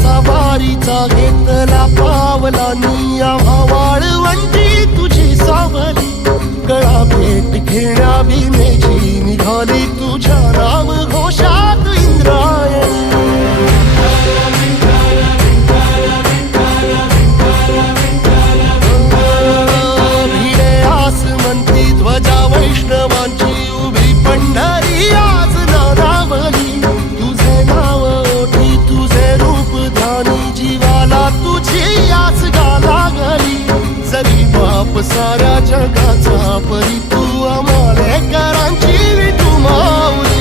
कसा वारीचा घेतला पावलांनी आम्हा वाळवंटी तुझी सावली गळा भेट घेण्या भीमेची निघाली तुझ्या नाम घोषात इंद्रायणी भिडे आसमंती ध्वजा वैष्णवांची उभी पंढरी आज नादावली तुझे नाव ओठी तुझे रूप ध्यानी जीवाला तुझी आस गा लागली जरी बाप साऱ्या जगाचा परी तू आमालेकरांची विठू माऊली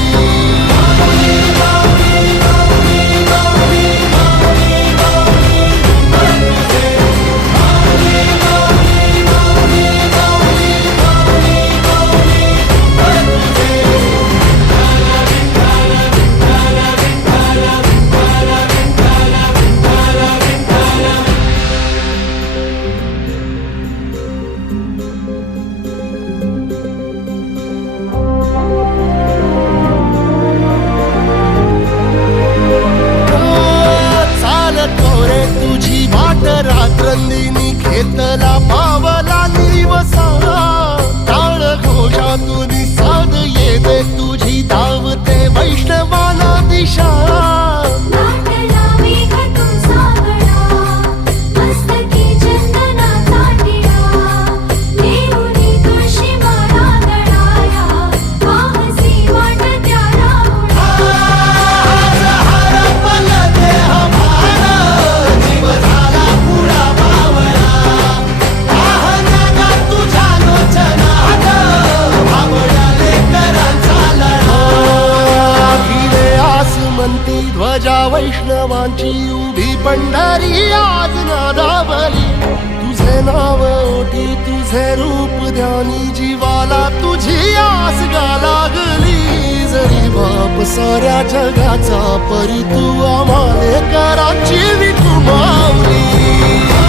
रात्रंदिनी घेतला पावला दिवसा टाळ घोषातून साध येते तुझी धावते वैष्णवाला दिशा ध्वजा वैष्णवांची उभी पंढरी आज नादावली तुझे नाव ओठी तुझे रूप ध्यानी जीवाला तुझी आस गा लागली जरी बाप साऱ्या जगाचा परी तू आमालेकरांची विठू माऊली